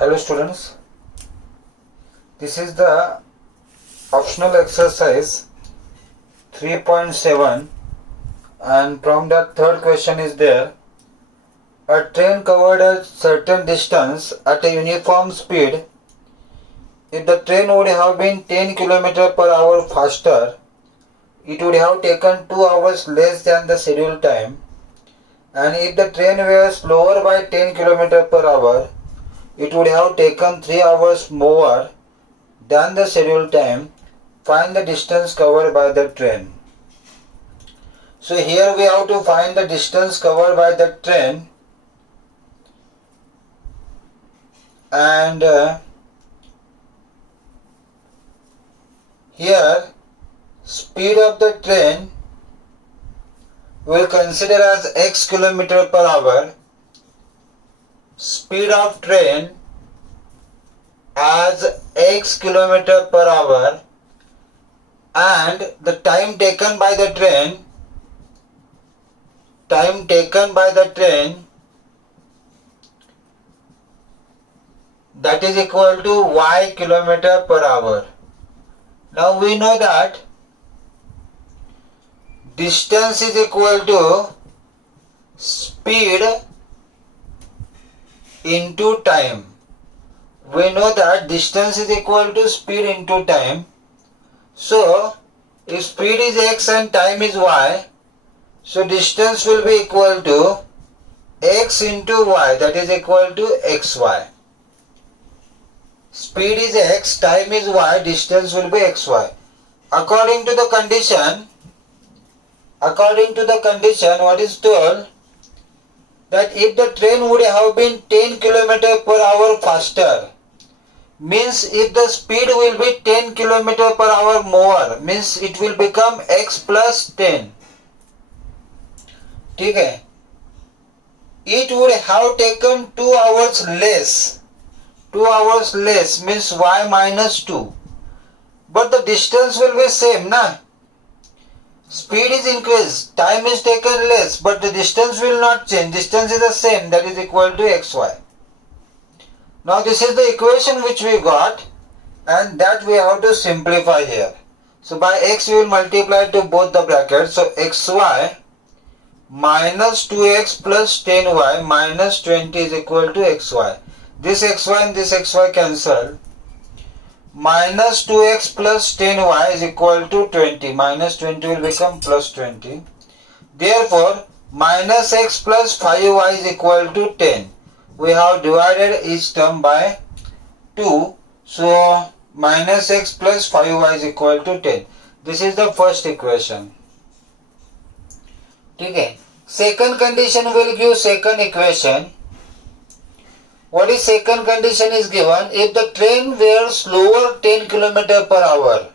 Hello students, this is the optional exercise 3.7 and from the third question is there. A train covered a certain distance at a uniform speed. If the train would have been 10 km per hour faster, it would have taken 2 hours less than the scheduled time. And if the train were slower by 10 km per hour, it would have taken 3 hours more than the scheduled time. Find the distance covered by the train. So here we have to find the distance covered by the train, and here speed of the train we will consider as x kilometer per hour. Speed of train as x kilometer per hour, and the time taken by the train that is equal to y kilometer per hour. Now we know that distance is equal to speed into time. We know that distance is equal to speed into time. So if speed is x and time is y, so distance will be equal to x into y, that is equal to xy. Speed is x, time is y, distance will be xy. According to the condition, what is told? That if the train would have been 10 km per hour faster, means if the speed will be 10 km per hour more, means it will become x plus 10. Okay. It would have taken 2 hours less. 2 hours less means y minus 2. But the distance will be same, na? Speed is increased, time is taken less, but the distance will not change. Distance is the same, that is equal to xy. Now this is the equation which we got, and that we have to simplify here. So by x we will multiply to both the brackets. So xy minus 2x plus 10y minus 20 is equal to xy. This xy and this xy cancel. Minus 2x plus 10y is equal to 20. Minus 20 will become plus 20. Therefore, minus x plus 5y is equal to 10. We have divided each term by 2. So, minus x plus 5y is equal to 10. This is the first equation. Okay. Second condition will give second equation. What is second condition is given? If the train were slower 10 km per hour.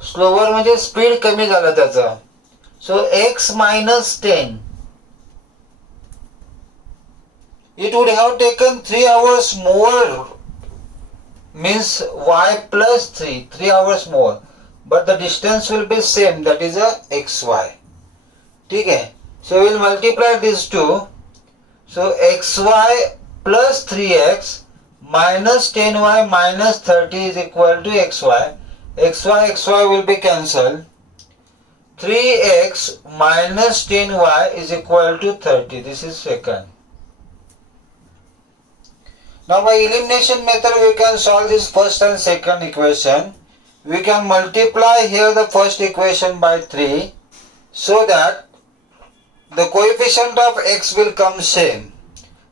Slower म्हणजे speed कमी झाला त्याचा. So x minus 10. It would have taken 3 hours more. Means y plus 3. 3 hours more. But the distance will be same. That is a xy. Okay. So we will multiply these two. So xy plus 3x minus 10y minus 30 is equal to xy. xy will be cancelled. 3x minus 10y is equal to 30. This is second. Now by elimination method we can solve this first and second equation. We can multiply here the first equation by 3 so that the coefficient of x will come same.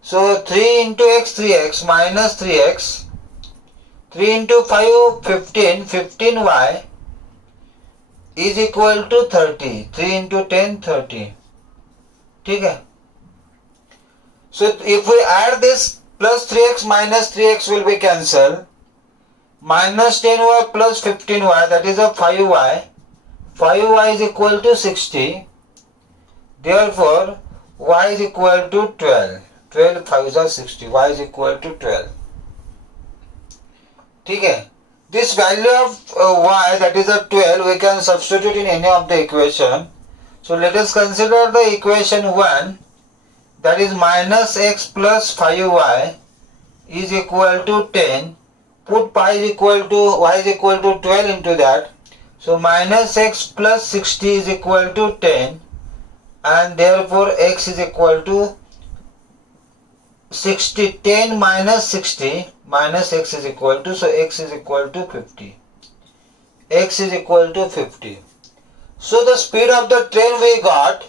So 3 into x 3x minus 3x, 3 into 5 15, 15y is equal to 30. 3 into 10 30. Okay. So if we add this, plus 3x minus 3x will be cancelled. Minus 10y plus 15y, that is a 5y. 5y is equal to 60. Therefore y is equal to 12. 12 5 are 60. Y is equal to 12. Okay. This value of y, that is a 12, we can substitute in any of the equation. So let us consider the equation 1, that is minus x plus 5y is equal to 10. Put y is equal to 12 into that. So minus x plus 60 is equal to 10, and therefore x is equal to 60. 10 minus 60 minus x is equal to, so x is equal to 50. X is equal to 50. So the speed of the train we got,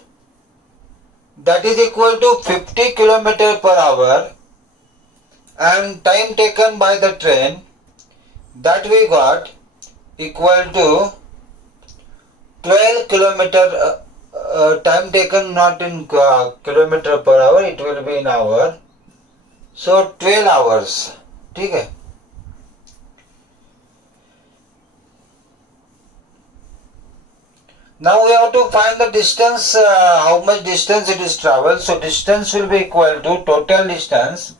that is equal to 50 km per hour, and time taken by the train, that we got equal to 12 kilometer, time taken not in kilometer per hour, it will be in hour. So 12 hours. Okay. Now we have to find the distance, how much distance it is traveled. So distance will be equal to, total distance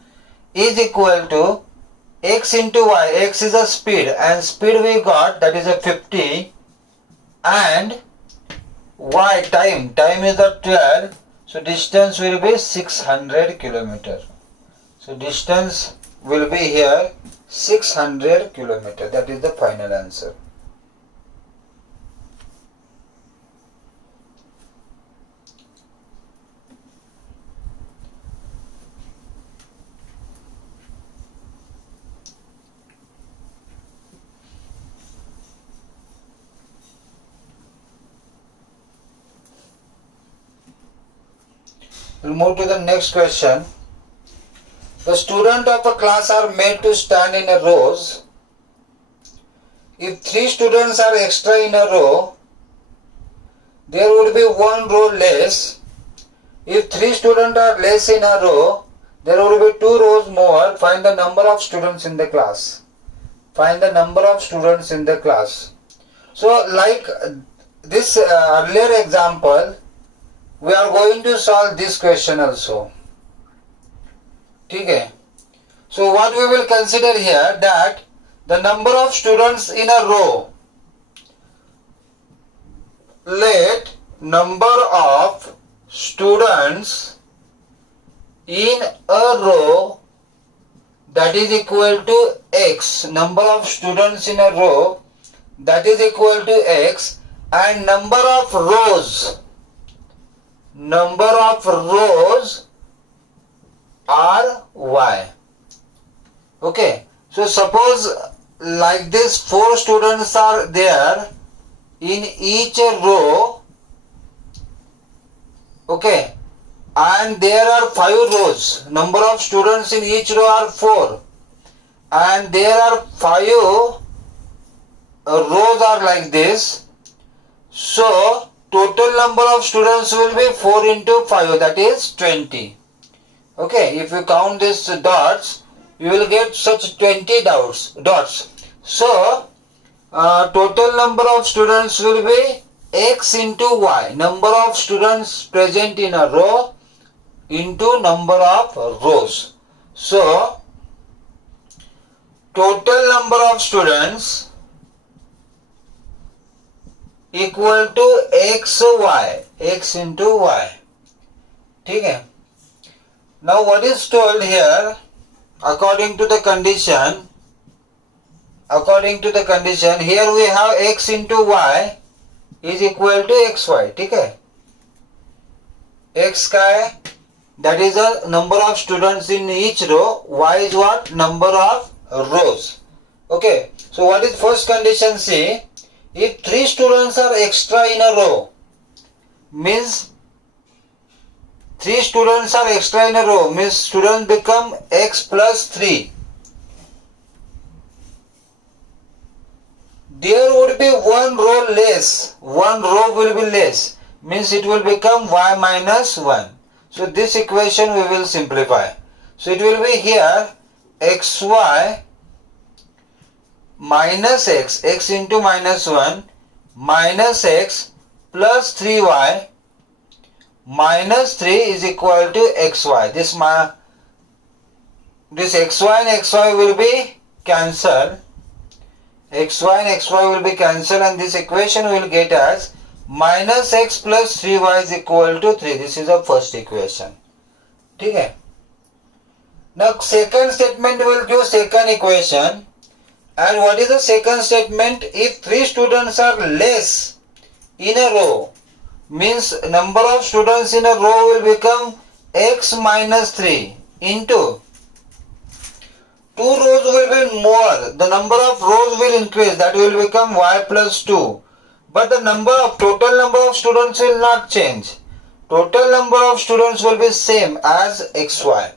is equal to x into y. X is a speed, and speed we got, that is a 50, and y, time is a 12, so distance will be 600 kilometer. So distance will be here 600 kilometer. That is the final answer. We'll move to the next question. The students of a class are made to stand in a rows. If 3 students are extra in a row, there would be 1 row less. If 3 students are less in a row, there would be 2 rows more. Find the number of students in the class. Find the number of students in the class. So like this earlier example, we are going to solve this question also. Okay. So what we will consider here, that the number of students in a row, let number of students in a row, that is equal to x. Number of students in a row, that is equal to x, and number of rows are y. Okay. So suppose like this, 4 students are there in each row. Okay. And there are 5 rows. Number of students in each row are 4. And there are 5 rows are like this. So total number of students will be 4 into 5, that is 20. Okay, if you count these dots, you will get such 20 dots. So total number of students will be x into y. Number of students present in a row into number of rows. So total number of students equal to x into y. Okay. Now what is told here, according to the condition, here we have x into y is equal to xy. Okay. X का that is the number of students in each row, y is what? Number of rows. Okay. So what is first condition? See, if 3 students are extra in a row, means 3 students are extra in a row, means students become x plus 3. There would be 1 row less. 1 row will be less, means it will become y minus 1. So this equation we will simplify. So it will be here xy minus x into minus 1 minus x plus 3y minus 3 is equal to xy. This xy and xy will be cancelled. Xy and xy will be cancelled, and this equation will get as minus x plus 3y is equal to 3. This is the first equation. Okay. Now second statement will give second equation. And what is the second statement? If 3 students are less in a row, means number of students in a row will become x minus 3 into 2 rows will be more. The number of rows will increase. That will become y plus 2. But the total number of students will not change. Total number of students will be same as xy.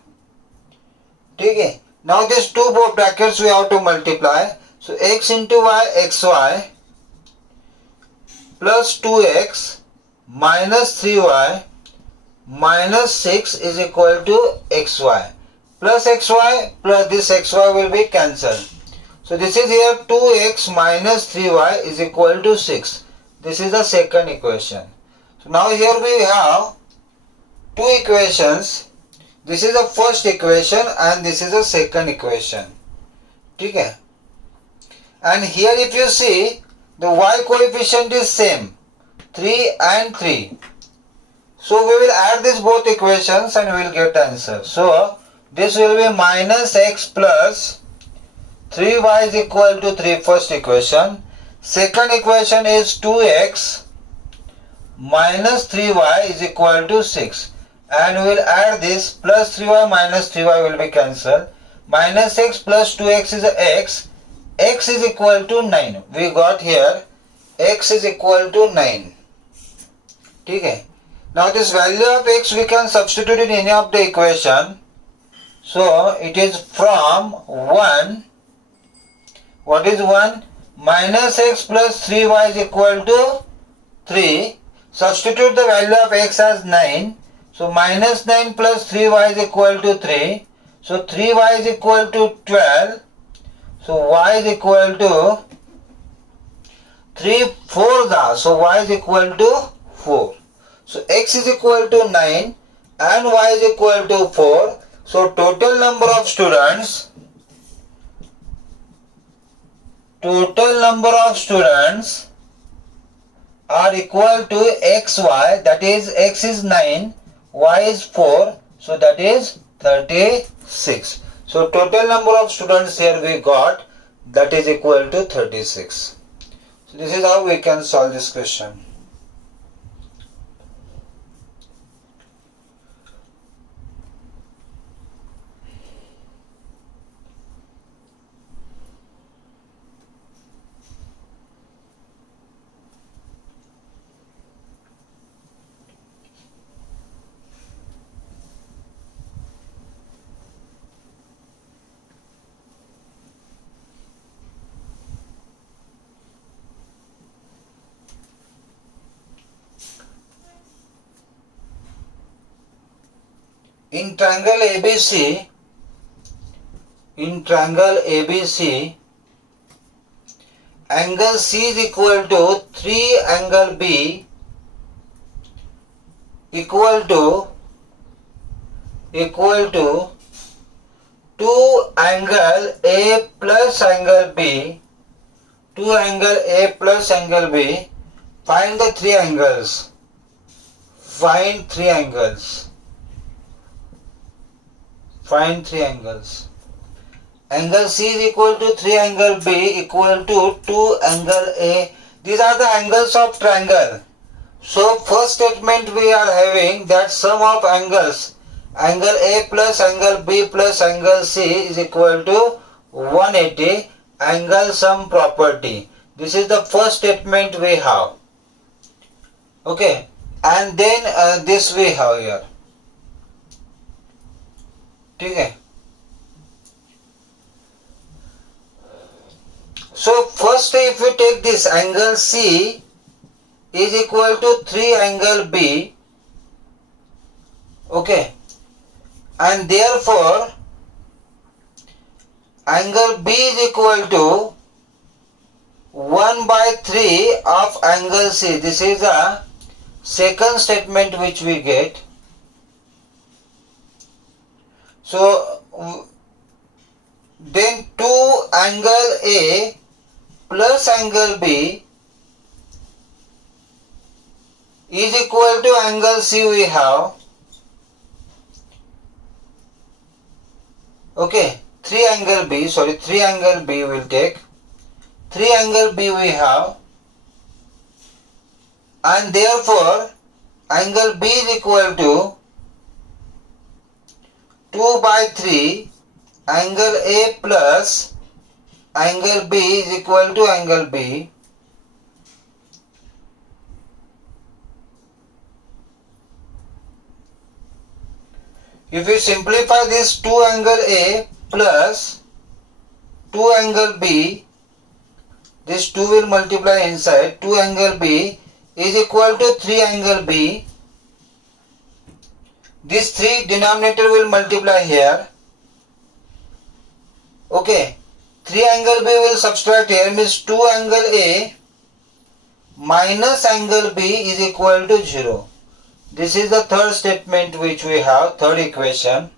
Okay. Now these two brackets we have to multiply. So x into y, xy plus 2x minus 3y minus 6 is equal to xy. Plus xy plus this xy will be cancelled. So this is here 2x minus 3y is equal to 6. This is the second equation. So now here we have two equations. This is the first equation and this is the second equation. Okay. And here if you see, the y coefficient is same, 3 and 3. So we will add these both equations and we will get answer. So this will be minus x plus 3y is equal to 3, first equation. Second equation is 2x minus 3y is equal to 6. And we will add this, plus 3y minus 3y will be cancelled. Minus x plus 2x is x. X is equal to 9. We got here x is equal to 9. Okay. Now this value of x we can substitute in any of the equation. So it is from 1. What is 1? Minus x plus 3y is equal to 3. Substitute the value of x as 9. So minus 9 plus 3y is equal to 3. So 3y is equal to 12. So y is equal to 3 4. So y is equal to 4. So x is equal to 9 and y is equal to 4. So total number of students are equal to xy, that is x is 9, y is 4, so that is 36. So total number of students here we got, that is equal to 36. So this is how we can solve this question. In triangle ABC, angle C is equal to 3 angle B equal to 2 angle A plus angle B. 2 angle A plus angle B. Find the 3 angles. Find 3 angles. Angle C is equal to 3 angle B equal to 2 angle A. These are the angles of triangle. So first statement we are having that sum of angles, angle A plus angle B plus angle C is equal to 180, angle sum property. This is the first statement we have. Okay, and then this we have here. Okay. So first if we take this angle C is equal to 3 angle B, okay, and therefore angle B is equal to 1 by 3 of angle C. This is the second statement which we get. So then 2 angle A plus angle B is equal to angle C we have. Okay, 3 angle B will take. 3 angle B we have, and therefore angle B is equal to 2 by 3 angle A plus angle B is equal to angle B. If you simplify this 2 angle A plus 2 angle B, this 2 will multiply inside. 2 angle B is equal to 3 angle B. This 3 denominator will multiply here. Okay. 3 angle B will subtract here, means 2 angle A minus angle B is equal to 0. This is the third statement which we have, third equation.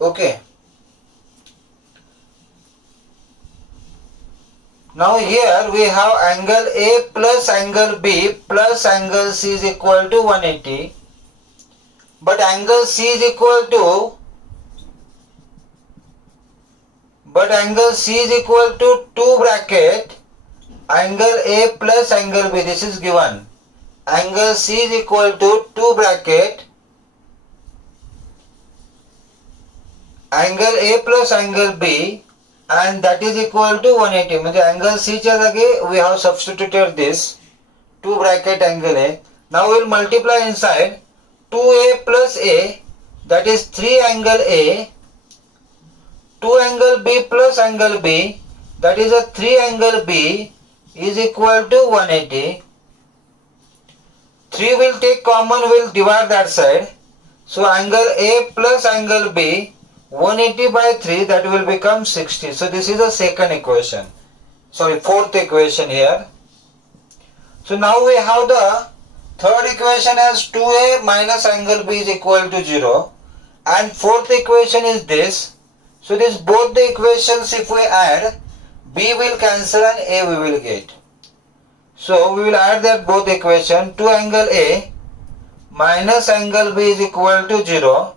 Okay. Now here we have angle A plus angle B plus angle C is equal to 180. But angle C is equal to 2 bracket angle A plus angle B. This is given. Angle C is equal to 2 bracket angle A plus angle B, and that is equal to 180. Means angle C च्या जागी we have substituted this 2 bracket angle A. Now we will multiply inside 2A plus A, that is 3 angle A, 2 angle B plus angle B, that is a 3 angle B is equal to 180. 3 will take common, will divide that side. So angle A plus angle B, 180 by 3, that will become 60. So this is the second equation. Sorry, fourth equation here. So now we have the third equation as 2A minus angle B is equal to 0. And fourth equation is this. So this both the equations, if we add, B will cancel and A we will get. So we will add that both equation. 2 angle A minus angle B is equal to 0.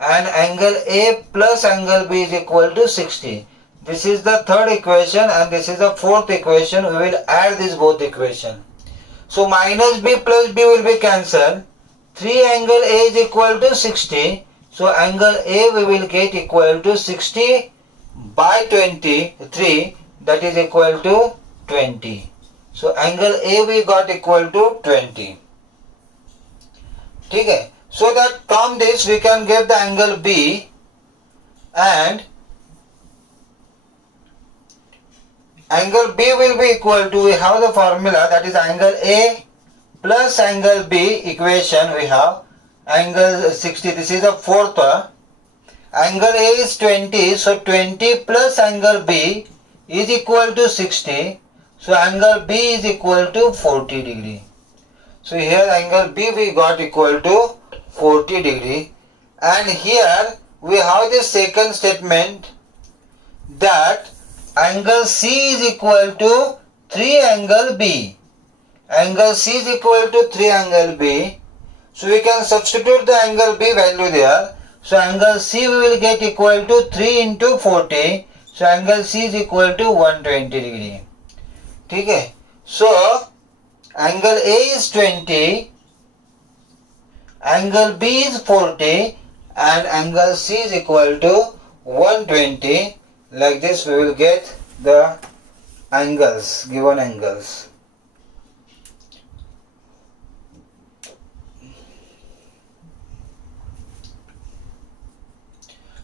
And angle A plus angle B is equal to 60. This is the third equation and this is the fourth equation. We will add this both equation. So minus B plus B will be cancelled. 3 angle A is equal to 60. So angle A we will get equal to 60 by 23, that is equal to 20. So angle A we got equal to 20. Okay. So that from this we can get the angle B, and angle B will be equal to, we have the formula, that is angle A plus angle B equation. We have angle 60, this is the fourth one. Angle A is 20, so 20 plus angle B is equal to 60. So angle B is equal to 40 degree. So here angle B we got equal to 40 degree, and here we have the second statement that angle C is equal to 3 angle B. Angle C is equal to 3 angle B. So we can substitute the angle B value there. So angle C we will get equal to 3 into 40. So angle C is equal to 120 degree. Okay. So angle A is 20. Angle B is 40 and angle C is equal to 120. Like this we will get the angles, given angles.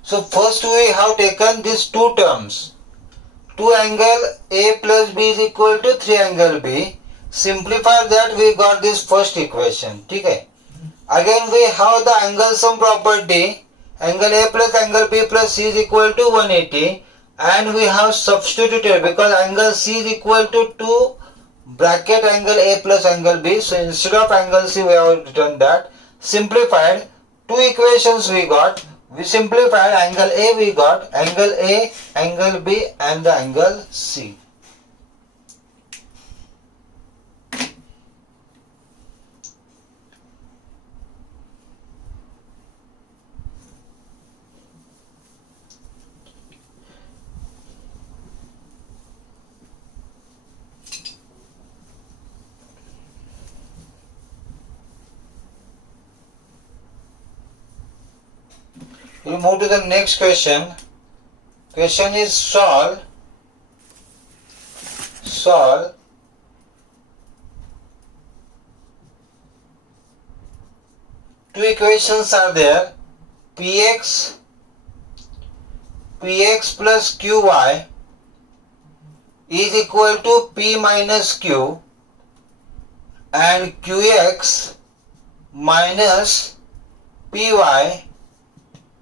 So first we have taken these two terms. 2 angle A plus B is equal to 3 angle B. Simplify that, we got this first equation. Okay. Again we have the angle sum property. Angle A plus angle B plus C is equal to 180, and we have substituted because angle C is equal to 2 bracket angle A plus angle B. So instead of angle C we have written that. Simplified, two equations we got. We simplified, angle A we got, angle A, angle B and the angle C. We'll move to the next question. Question is solve two equations are there. Px plus Qy is equal to P minus Q, and Qx minus Py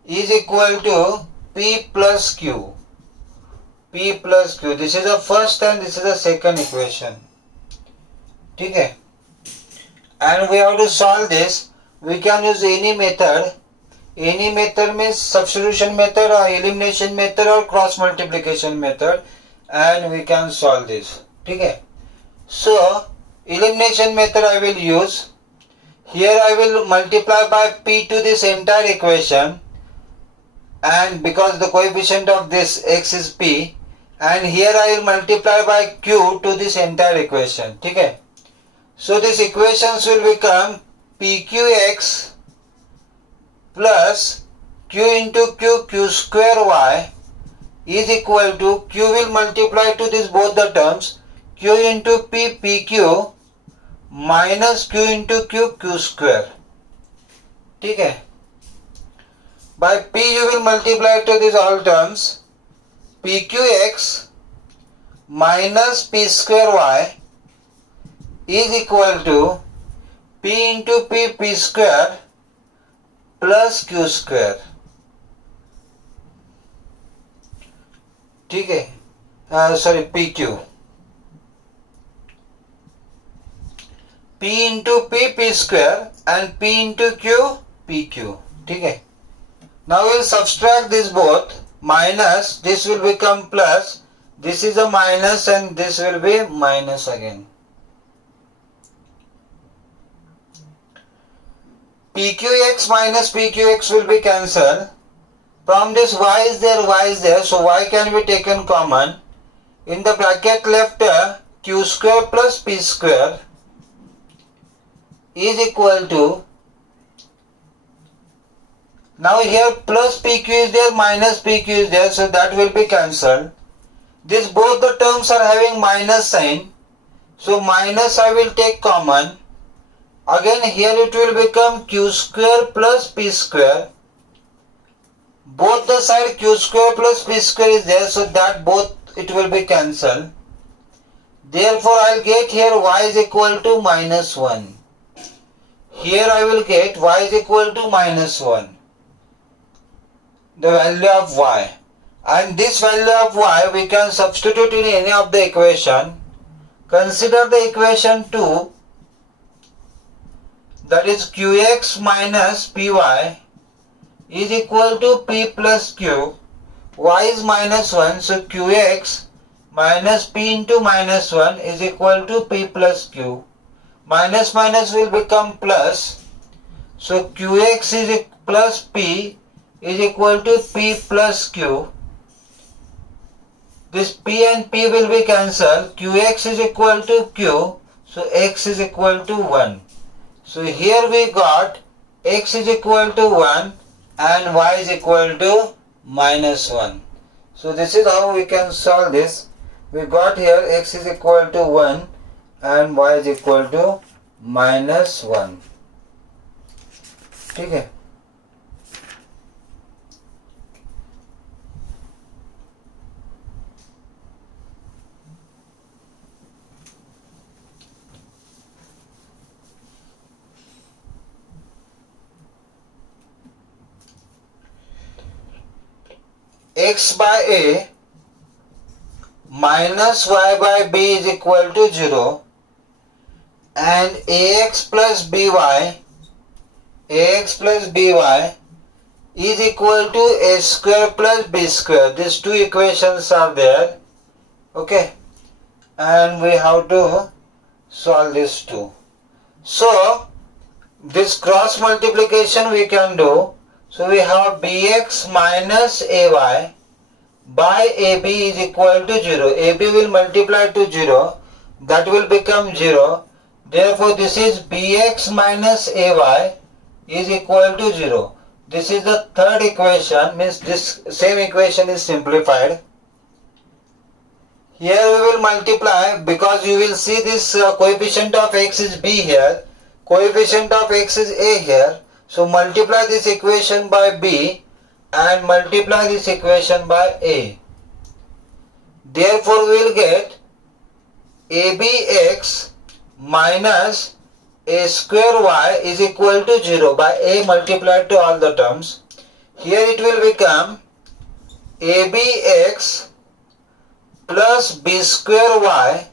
is equal to P plus Q. This is the first and this is the second equation. Okay. And we have to solve this. We can use any method. Any method means substitution method or elimination method or cross multiplication method, and we can solve this. Okay. So elimination method I will use. Here I will multiply by P to this entire equation, and because the coefficient of this x is P, and here I will multiply by Q to this entire equation. Okay. So these equations will become PQX plus Q into Q square Y is equal to, Q will multiply to this both the terms, Q into PQ minus Q into Q square. Okay. By P you will multiply to these all terms, PQX minus P square Y is equal to P into P square plus Q square. Okay. PQ. P into P square and P into Q PQ. Okay. Now we will subtract this both. Minus, this will become plus, this is a minus and this will be minus again. PQX minus PQX will be cancelled. From this y is there, so y can be taken common. In the bracket left, Q square plus P square is equal to, now here plus PQ is there, minus PQ is there, so that will be cancelled. This both the terms are having minus sign, so minus I will take common. Again here it will become Q square plus P square. Both the side Q square plus P square is there, so that both it will be cancelled. Therefore I will get here y is equal to minus 1. Here I will get y is equal to minus 1. The value of y. And this value of y we can substitute in any of the equation. Consider the equation 2, that is Qx minus Py is equal to P plus Q. Y is minus 1, so Qx minus P into minus 1 is equal to P plus Q. Minus minus will become plus, so Qx is plus P is equal to P plus Q. This P and P will be cancelled. Qx is equal to Q, so x is equal to 1. So here we got x is equal to 1 and y is equal to minus 1. So this is how we can solve this. We got here x is equal to 1 and y is equal to minus 1. Okay. X by A minus y by B is equal to 0, and ax plus by is equal to a square plus b square. These two equations are there. Okay, and we have to solve these two. So this cross multiplication we can do. So we have bx minus ay by ab is equal to 0. Ab will multiply to 0, that will become 0. Therefore this is bx minus ay is equal to 0. This is the third equation, means this same equation is simplified. Here we will multiply, because you will see this coefficient of x is b here, coefficient of x is a here. So multiply this equation by b and multiply this equation by a. Therefore we will get abx minus a square y is equal to 0 by a multiplied to all the terms. Here it will become abx plus b square y.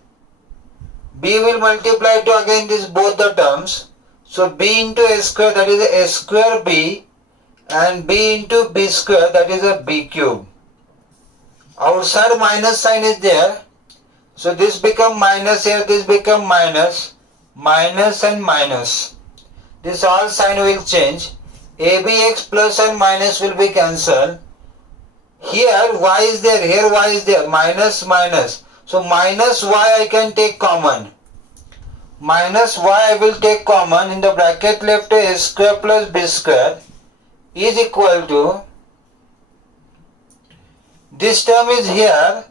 B will multiply to again this both the terms. So b into a square, that is a square b, and b into b square, that is a b cube. Outside minus sign is there. So this become minus here, this become minus, minus and minus. This all sign will change. abx plus and minus will be cancelled. Here y is there, here y is there, minus minus. So minus y I can take common. Minus y I will take common. In the bracket left a square plus b square is equal to, this term is here,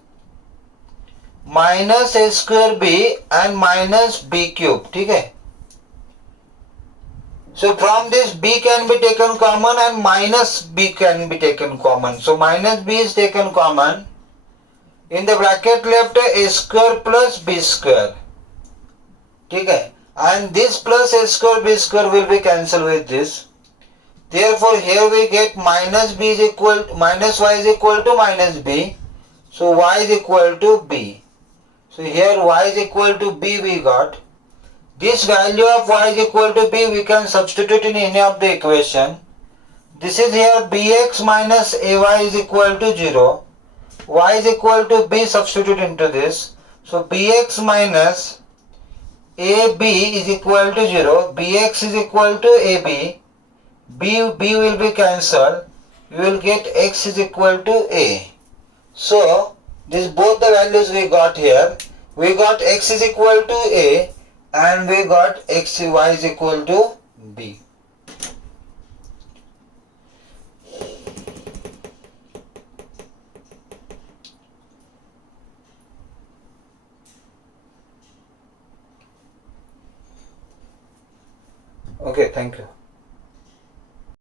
minus a square b and minus b cube. Okay? So from this b can be taken common and minus b can be taken common. So minus b is taken common. In the bracket left a square plus b square. Okay? And this plus a square b square will be cancelled with this. Therefore here we get minus b is equal, minus y is equal to minus b. So y is equal to b. So here y is equal to b we got. This value of y is equal to b we can substitute in any of the equation. This is here bx minus ay is equal to 0. Y is equal to b, substitute into this. So bx minus ab is equal to 0. Bx is equal to ab. B will be cancelled. We will get x is equal to a. So this both the values we got here. We got x is equal to a and we got y is equal to b. Okay, thank you.